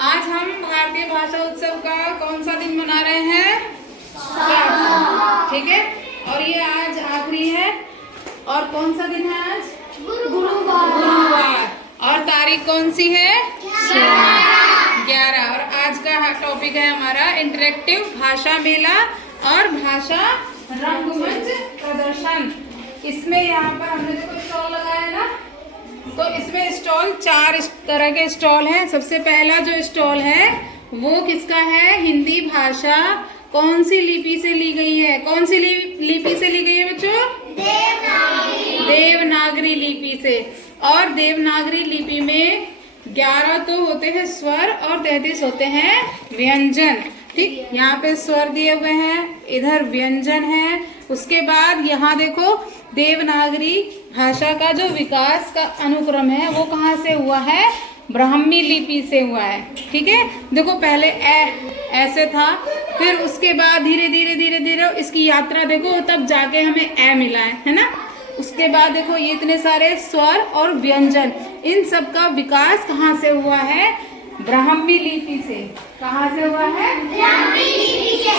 आज हम भारतीय भाषा उत्सव का कौन सा दिन मना रहे हैं? ठीक है। और ये आज आखिरी है। और कौन सा दिन है आज? गुरुवार। और तारीख कौन सी है? 11। और आज का टॉपिक है हमारा इंटरेक्टिव भाषा मेला और भाषा रंगमंच प्रदर्शन। इसमें यहाँ पर हमने देखो स्टॉल लगाया है ना, तो इसमें स्टॉल 4 तरह के स्टॉल हैं। सबसे पहला जो स्टॉल है वो किसका है? हिंदी भाषा कौन सी लिपि से ली गई है? कौन सी लिपि से ली गई है बच्चों? देवनागरी लिपि से। और देवनागरी लिपि में 11 तो होते हैं स्वर और 33 होते हैं व्यंजन। ठीक, यहाँ पे स्वर दिए हुए हैं, इधर व्यंजन है। उसके बाद यहाँ देखो देवनागरी भाषा का जो विकास का अनुक्रम है वो कहाँ से हुआ है? ब्राह्मी लिपि से हुआ है। ठीक है, देखो पहले ऐसे था, फिर उसके बाद धीरे धीरे इसकी यात्रा देखो, तब जाके हमें ए मिला है ना। उसके बाद देखो ये इतने सारे स्वर और व्यंजन, इन सब का विकास कहाँ से हुआ है? ब्राह्मी लिपि से। कहाँ से हुआ है? ब्राह्मी लिपि से।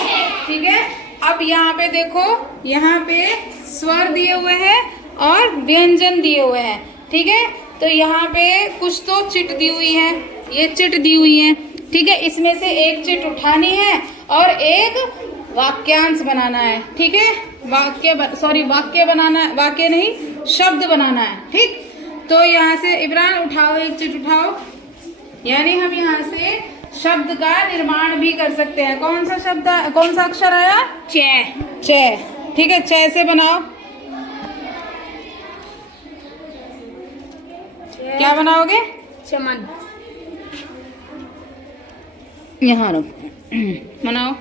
ठीक है, अब यहाँ पे देखो, यहाँ पे स्वर दिए हुए हैं और व्यंजन दिए हुए हैं। ठीक है, तो यहाँ पे कुछ तो चिट दी हुई है, ये चिट दी हुई है। ठीक है, इसमें से एक चिट उठानी है और एक वाक्यांश बनाना है। ठीक है, वाक्य बनाना है, वाक्य नहीं शब्द बनाना है। ठीक, तो यहाँ से इब्रान उठाओ, एक चिट उठाओ। यानी हम यहाँ से शब्द का निर्माण भी कर सकते हैं। कौन सा शब्द, कौन सा अक्षर आया? च। ठीक है, च से बनाओ। क्या बनाओगे? चमन। यहाँ रहो, बनाओ।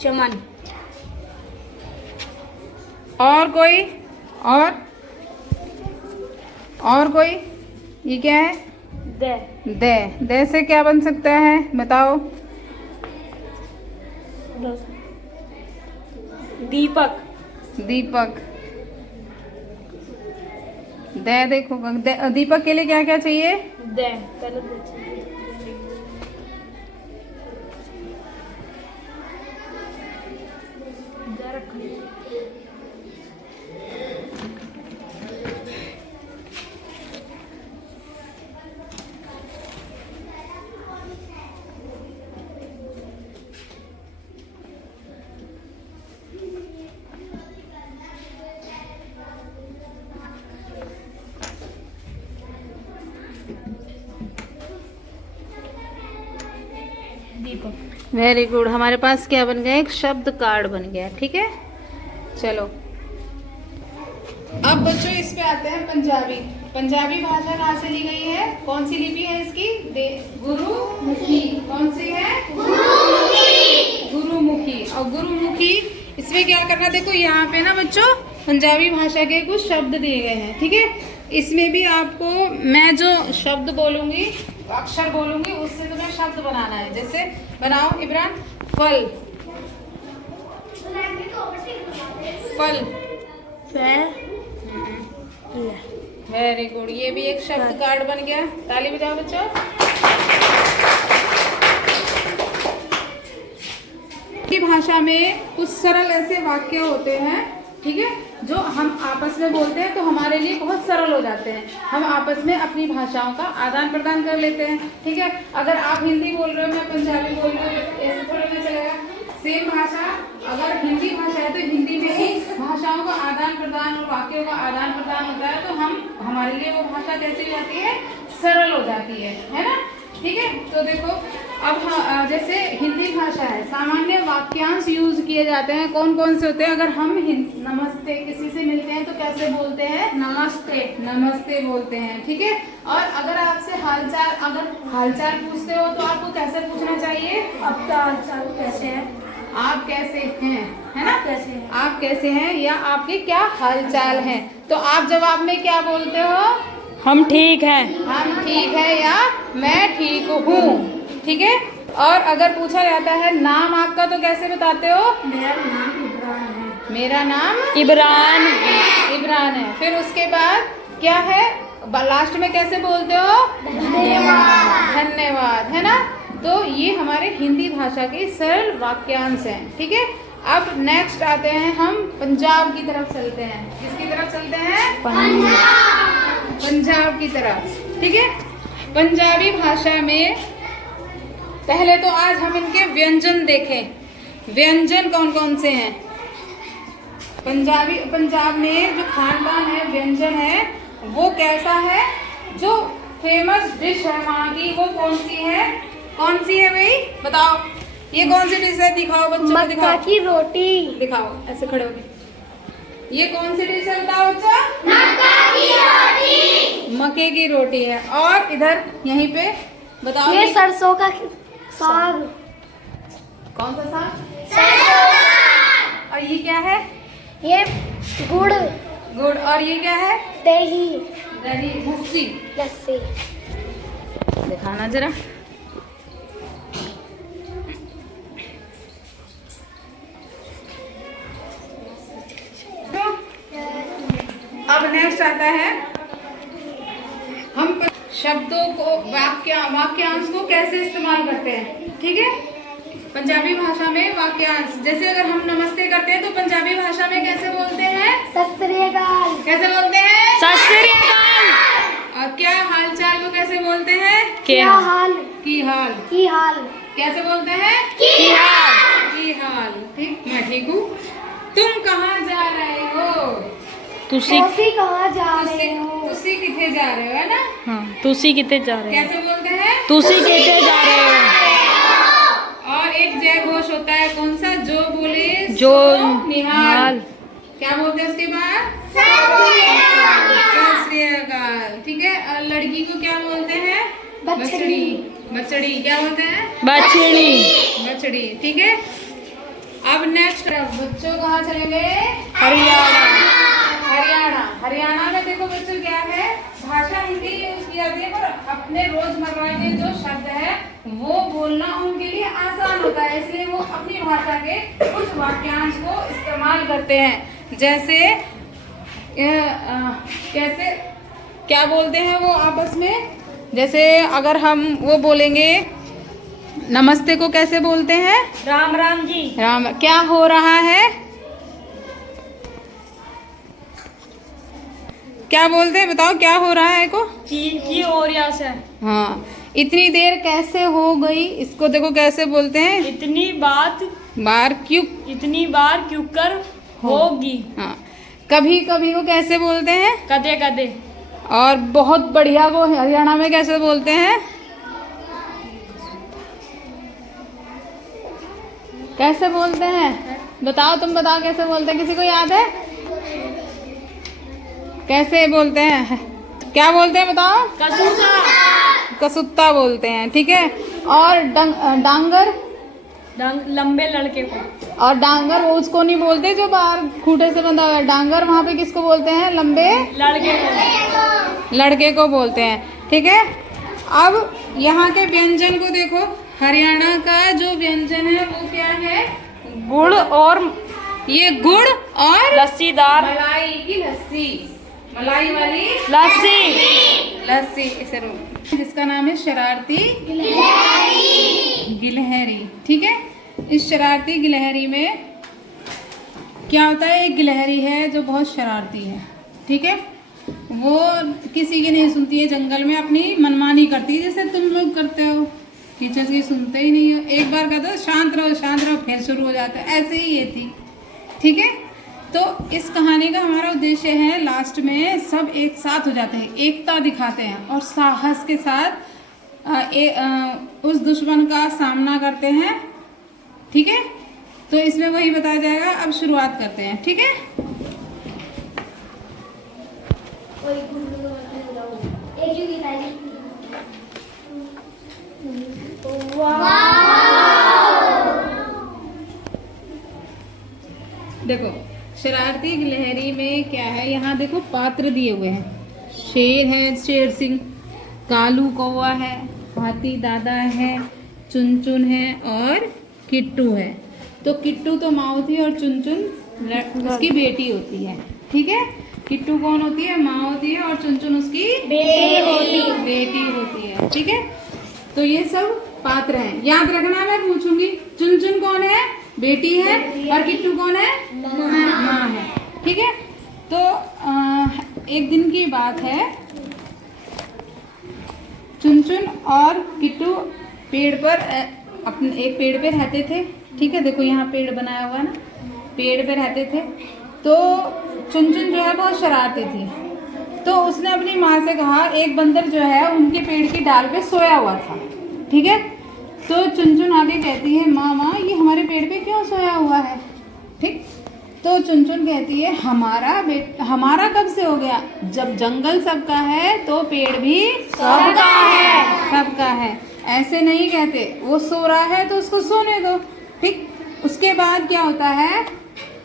चमन। और कोई? और कोई? ये क्या है? दे से क्या बन सकता है बताओ? दीपक। देखो दीपक के लिए क्या क्या चाहिए? वेरी गुड, हमारे पास क्या बन गया? एक शब्द कार्ड बन गया। ठीक है, चलो अब बच्चों इस पे आते हैं पंजाबी भाषा कहाँ से ली गई है? कौन सी लिपि है इसकी? गुरुमुखी। कौन सी है? गुरुमुखी। और गुरुमुखी इसमें क्या करना, देखो यहाँ पे ना बच्चों पंजाबी भाषा के कुछ शब्द दिए गए हैं। ठीक है, इसमें भी आपको मैं जो शब्द बोलूंगी, अक्षर बोलूंगी, उससे तुम्हें शब्द बनाना है। जैसे बनाओ इब्रान, फल। वेरी गुड, ये भी एक शब्द कार्ड बन गया। ताली बजाओ बच्चों। हिंदी भाषा में कुछ सरल ऐसे वाक्य होते हैं, ठीक है, जो हम आपस में बोलते हैं तो हमारे लिए बहुत सरल हो जाते हैं। हम आपस में अपनी भाषाओं का आदान प्रदान कर लेते हैं। ठीक है, अगर आप हिंदी बोल रहे हो, मैं पंजाबी बोल रही हूँ, ऐसे थोड़ा ना चलेगा। सेम भाषा, अगर हिंदी भाषा है तो हिंदी में ही भाषाओं का आदान प्रदान और वाक्यों का आदान प्रदान होता है, तो हमारे लिए वो भाषा कैसी हो जाती है? सरल हो जाती है ना। ठीक है, तो देखो अब जैसे हिंदी भाषा है, सामान्य वाक्यांश यूज किए जाते हैं। कौन कौन से होते हैं? अगर हम नमस्ते किसी से मिलते हैं तो कैसे बोलते हैं? नमस्ते बोलते हैं। ठीक है, और अगर आपसे हालचाल पूछते हो तो आपको कैसे पूछना चाहिए? आपका हालचाल कैसे है? आप कैसे हैं, है ना? कैसे हैं? आप कैसे हैं या आपके क्या हालचाल हैं। तो आप जवाब में क्या बोलते हो? हम ठीक हैं। हम ठीक है या मैं ठीक हूँ। ठीक है, और अगर पूछा जाता है नाम आपका तो कैसे बताते हो? मेरा नाम मेरा नाम इमरान। इमरान है। फिर उसके बाद क्या है, लास्ट में कैसे बोलते हो? धन्यवाद। धन्यवाद, है ना। तो ये हमारे हिंदी भाषा के सरल वाक्यांश हैं। ठीक है, अब नेक्स्ट आते हैं हम पंजाब की तरफ चलते हैं। किसकी तरफ चलते हैं? पंजाब की तरफ। ठीक है, पंजाबी भाषा में पहले तो आज हम इनके व्यंजन देखें। व्यंजन कौन कौन से हैं? पंजाब में जो खान पान है, व्यंजन है, वो कैसा है? जो फेमस डिश है वहाँ की, वो कौन सी है? कौन सी है भाई, बताओ। ये कौन सी डिश है? दिखाओ बच्चों को, दिखाओ। मक्का की रोटी। दिखाओ, ऐसे खड़े होके। ये कौन सी डिश है बताओ बच्चा? मक्का की रोटी। मक्के की रोटी है। और इधर यहीं पे बताओ, ये सरसों का साग। कौन सा साग? सरसों का। और ये क्या है? ये गुड़। गुड़। और ये क्या है? दही। दही, लस्सी। लस्सी। दिखाना जरा। अब नेक्स्ट आता है, हम शब्दों को, वाक्यांश को कैसे इस्तेमाल करते हैं। ठीक है, पंजाबी भाषा में वाक्यांश, जैसे अगर हम नमस्ते करते हैं तो पंजाबी भाषा में कैसे बोलते हैं? सत श्री अकाल। कैसे बोलते हैं? सत श्री अकाल। और क्या हाल चाल को कैसे बोलते हैं? क्या हाल? की हाल। की हाल। कैसे बोलते हैं? की हाल। की हाल। ठीक, मैं ठीक हूँ। तुम कहाँ जा रहे हो? तुसी कहाँ जा रहे हो? तुसी किथे जा रहे हो, है ना। हाँ, तुसी कितने जा रहे हो? कैसे बोलते हैं? तुसी कितने जा रहे हो? और एक जय घोष होता है, कौन सा? जो बोले जो सो निहाल। क्या बोलते हैं उसके बाद? सत श्री अकाल। ठीक है, और लड़की को क्या बोलते हैं? बछड़ी। बछड़ी। क्या बोलते हैं? बछड़ी। बछड़ी। ठीक है, अब नेक्स्ट बच्चों कहाँ चले गए? हरियाणा। हरियाणा। हरियाणा में देखो बच्चों क्या है, भाषा हिंदी यूज की जाती है, पर अपने रोजमर्रा के जो शब्द है वो बोलना उनके लिए आसान होता है, इसलिए वो अपनी भाषा के कुछ वाक्यांश को इस्तेमाल करते हैं। जैसे कैसे क्या बोलते हैं वो आपस में? जैसे अगर हम वो बोलेंगे, नमस्ते को कैसे बोलते हैं? राम राम जी। राम। क्या हो रहा है? क्या बोलते हैं, बताओ क्या हो रहा है को? की और यहाँ से। हाँ, इतनी देर कैसे हो गई, इसको देखो कैसे बोलते हैं? इतनी बार क्यों कर होगी। हाँ, कभी कभी को कैसे बोलते हैं? कदे कदे। और बहुत बढ़िया को हरियाणा में कैसे बोलते हैं? कैसे बोलते हैं बताओ, तुम बताओ कैसे बोलते हैं, किसी को याद है? कैसे बोलते हैं? क्या बोलते हैं बताओ? कसुता। कसुत्ता बोलते हैं। ठीक है, और डांगर। लंबे लड़के को। और डांगर वो उसको नहीं बोलते जो बाहर खूंटे से बंधा हुआ है। डांगर वहाँ पे किसको बोलते हैं? लंबे लड़के को बोलते हैं। ठीक है, अब यहाँ के व्यंजन को देखो। हरियाणा का जो व्यंजन है वो क्या है? गुड़ और ये गुड़ और लस्सीदार। मलाई की लस्सी, मलाई वाली लस्सी। इसे जिसका नाम है शरारती गिलहरी। ठीक है, इस शरारती गिलहरी में क्या होता है? एक गिलहरी है जो बहुत शरारती है। ठीक है, वो किसी की नहीं सुनती है, जंगल में अपनी मनमानी करती है, जैसे तुम लोग करते हो, टीचर्स की सुनते ही नहीं हो। एक बार कहते हो शांत रहो, फिर शुरू हो जाता है। ऐसे ही ये थी। ठीक है, तो इस कहानी का हमारा उद्देश्य है, लास्ट में सब एक साथ हो जाते हैं, एकता दिखाते हैं और साहस के साथ उस दुश्मन का सामना करते हैं। ठीक है, तो इसमें वही बताया जाएगा। अब शुरुआत करते हैं। ठीक है, देखो शरारती गिलहरी में क्या है, यहाँ देखो पात्र दिए हुए हैं। शेर है, शेर सिंह, कालू कौवा है, हाथी दादा है, चुन चुन है और किट्टू है। तो किट्टू तो माँ होती है और चुनचुन उसकी बेटी होती है। ठीक है, किट्टू कौन होती है? माँ होती है और चुनचुन उसकी बेटी होती है। ठीक है, तो ये सब पात्र हैं, याद रखना। मैं पूछूंगी चुनचुन कौन है? बेटी है, और किट्टू कौन है? माँ है। ठीक है, तो एक दिन की बात है, चुनचुन और किट्टू पेड़ पर अपने एक पेड़ पे रहते थे। ठीक है, देखो यहाँ पेड़ बनाया हुआ है ना, पेड़ पे रहते थे। तो चुनचुन जो है बहुत शरारती थी, तो उसने अपनी माँ से कहा, एक बंदर जो है उनके पेड़ की डाल पे सोया हुआ था। ठीक है, तो चुनचुन आगे कहती है, माँ माँ ये हमारे पेड़ पे क्यों सोया हुआ है? ठीक, तो चुनचुन कहती है, हमारा कब से हो गया? जब जंगल सबका है तो पेड़ भी सबका है। ऐसे नहीं कहते, वो सो रहा है तो उसको सोने दो। ठीक, उसके बाद क्या होता है,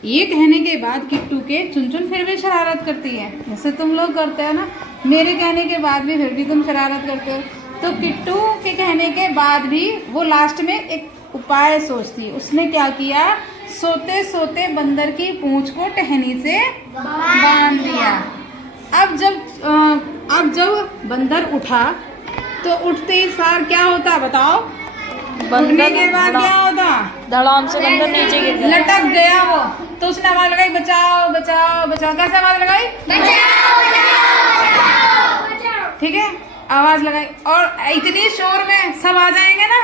ये कहने के बाद किट्टू के चुनचुन फिर भी शरारत करती है, जैसे तुम लोग करते हो ना, मेरे कहने के बाद भी फिर भी तुम शरारत करते हो। तो किट्टू के कहने के बाद भी वो लास्ट में एक उपाय सोचती है। उसने क्या किया, सोते सोते बंदर की पूंछ को टहनी से बांध दिया। अब जब बंदर उठा तो उठते ही सार क्या होता बताओ? उठने के बाद क्या होता? धड़ाम से बंदर नीचे गिर गया, लटक गया वो। तो उसने आवाज लगाई, बचाओ बचाओ बचाओ। कैसे आवाज लगाई? बचाओ बचाओ बचाओ। ठीक है, आवाज लगाई, और इतनी शोर में सब आ जाएंगे ना,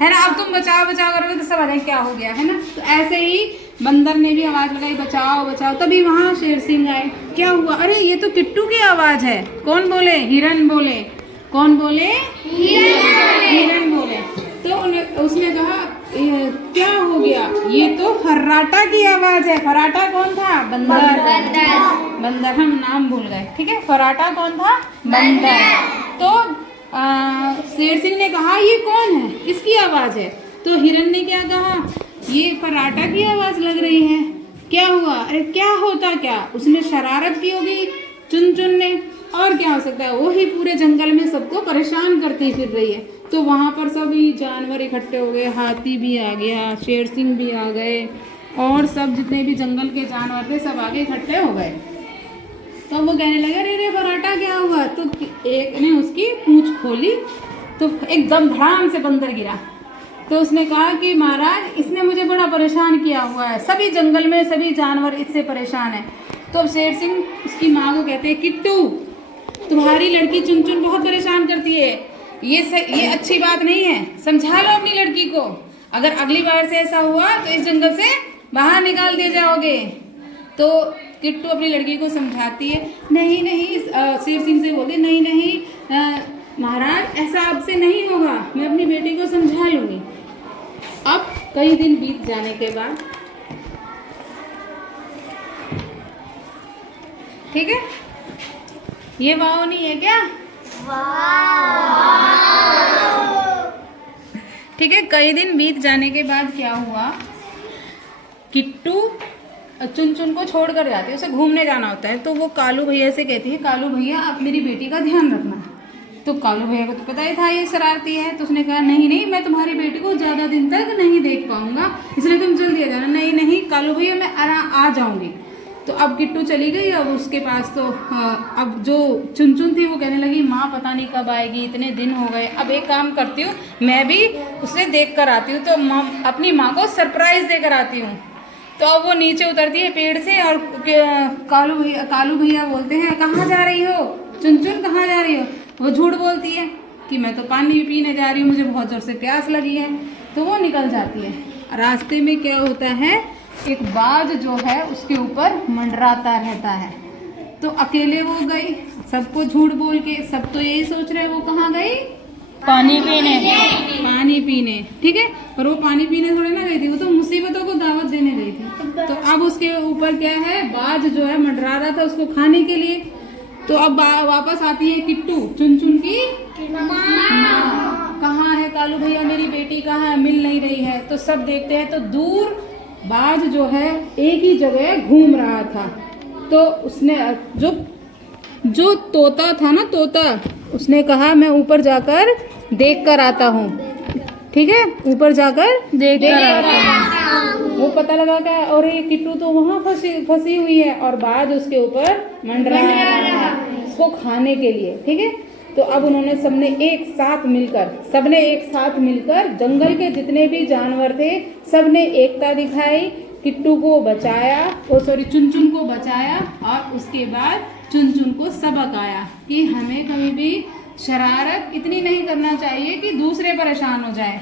है ना। अब तुम बचाओ बचाओ करोगे तो सब आ जाएंगे, क्या हो गया, है ना। तो ऐसे ही बंदर ने भी आवाज लगाई, बचाओ बचाओ। तभी वहां शेर सिंह आए। क्या हुआ? अरे ये तो किट्टू की आवाज है। कौन बोले? हिरन बोले। कौन बोले? हिरन बोले। तो उसने कहा, क्या हो गया? ये तो फर्राटा की आवाज है। फर्राटा कौन था? बंदर, हम नाम भूल गए। ठीक है, फर्राटा कौन था? बंदर। तो शेर सिंह ने कहा, ये कौन है? किसकी आवाज है? तो हिरन ने क्या कहा, ये फर्राटा की आवाज लग रही है। क्या हुआ? अरे क्या होता क्या? उसने शरारत की होगी चुनचुन ने, और क्या हो सकता है, वो ही पूरे जंगल में सबको परेशान करती फिर रही है। तो वहाँ पर सभी जानवर इकट्ठे हो गए, हाथी भी आ गया, शेर सिंह भी आ गए, और सब जितने भी जंगल के जानवर थे सब आगे इकट्ठे हो गए। तो वो कहने लगे, अरे रे फर्राटा क्या हुआ? तो एक ने उसकी पूंछ खोली तो एकदम धड़ाम से बंदर गिरा। तो उसने कहा कि महाराज इसने मुझे बड़ा परेशान किया हुआ है, सभी जंगल में सभी जानवर इससे परेशान है। तो अब शेर सिंह उसकी माँ को कहते हैं, किट्टू तुम्हारी लड़की चुनचुन बहुत परेशान करती है, ये अच्छी बात नहीं है, समझा लो अपनी लड़की को। अगर अगली बार से ऐसा हुआ तो इस जंगल से बाहर निकाल दिए जाओगे। तो किट्टू अपनी लड़की को समझाती है, नहीं नहीं, शेर सिंह से बोलती, नहीं नहीं महाराज ऐसा आपसे नहीं होगा, मैं अपनी बेटी को समझा लूंगी। अब कई दिन बीत जाने के बाद, ठीक है, ये वाव नहीं है क्या? ठीक है, कई दिन बीत जाने के बाद क्या हुआ, किट्टू चुनचुन को छोड़ कर जाती है, उसे घूमने जाना होता है। तो वो कालू भैया से कहती है, कालू भैया आप मेरी बेटी का ध्यान रखना। तो कालू भैया को तो पता ही था ये शरारती है, तो उसने कहा, नहीं नहीं मैं तुम्हारी बेटी को ज़्यादा दिन तक नहीं देख पाऊंगा, इसलिए तुम जल्दी आ जाना। नहीं नहीं कालू भैया मैं आ जाऊंगी। तो अब किट्टू चली गई। अब उसके पास तो अब जो चुनचुन थी वो कहने लगी, माँ पता नहीं कब आएगी, इतने दिन हो गए। अब एक काम करती हूँ, मैं भी उसे देख कर आती हूँ, तो अपनी माँ को सरप्राइज देकर आती हूँ। तो अब वो नीचे उतरती है पेड़ से, और कालू भैया बोलते हैं, कहाँ जा रही हो चुनचुन, कहाँ जा रही हो? वो झूठ बोलती है कि मैं तो पानी पीने जा रही हूँ, मुझे बहुत ज़ोर से प्यास लगी है। तो वो निकल जाती है। रास्ते में क्या होता है, एक बाज जो है उसके ऊपर मंडराता रहता है। तो अकेले वो गई, सबको झूठ बोल के, सब तो यही सोच रहे हैं वो कहाँ गई, पानी पीने। ठीक है, पर वो पानी पीने थोड़ी ना गई थी, वो तो मुसीबतों को दावत देने गई थी। तो अब उसके ऊपर क्या है, बाज जो है मंडरा रहा था उसको खाने के लिए। तो अब वापस आती है किट्टू, चुनचुन की माँ, कहाँ है कालू भैया, मेरी बेटी कहाँ है, मिल नहीं रही है। तो सब देखते हैं तो दूर बाज जो है एक ही जगह घूम रहा था। तो उसने जो तोता था ना, तोता, उसने कहा मैं ऊपर जाकर देख कर आता हूँ। ठीक है, ऊपर जाकर देख कर आता हूँ। वो पता लगा क्या, और ये किट्टू तो वहाँ फंसी हुई है और बाज उसके ऊपर मंडरा रहा है उसको खाने के लिए। ठीक है, तो अब उन्होंने सबने एक साथ मिलकर जंगल के जितने भी जानवर थे सबने एकता दिखाई, किट्टू को बचाया, चुनचुन को बचाया, और उसके बाद चुनचुन को सबक आया कि हमें कभी भी शरारत इतनी नहीं करना चाहिए कि दूसरे परेशान हो जाए,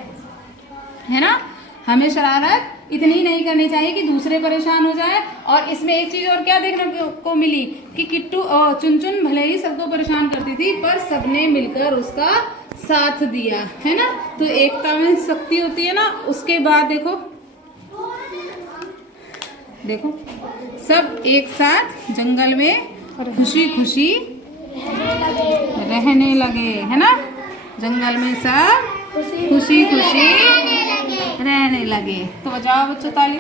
है ना। हमें शरारत इतनी नहीं करनी चाहिए कि दूसरे परेशान हो जाए। और इसमें एक चीज और क्या देखने को मिली कि किट्टू और चुनचुन भले ही सबको परेशान करती थी पर सबने मिलकर उसका साथ दिया, है ना। तो एकता में शक्ति होती है ना। उसके बाद देखो सब एक साथ जंगल में खुशी खुशी रहने लगे, है ना। जंगल में सब खुशी खुशी रहने लगे। तो बजाओ बच्चों ताली।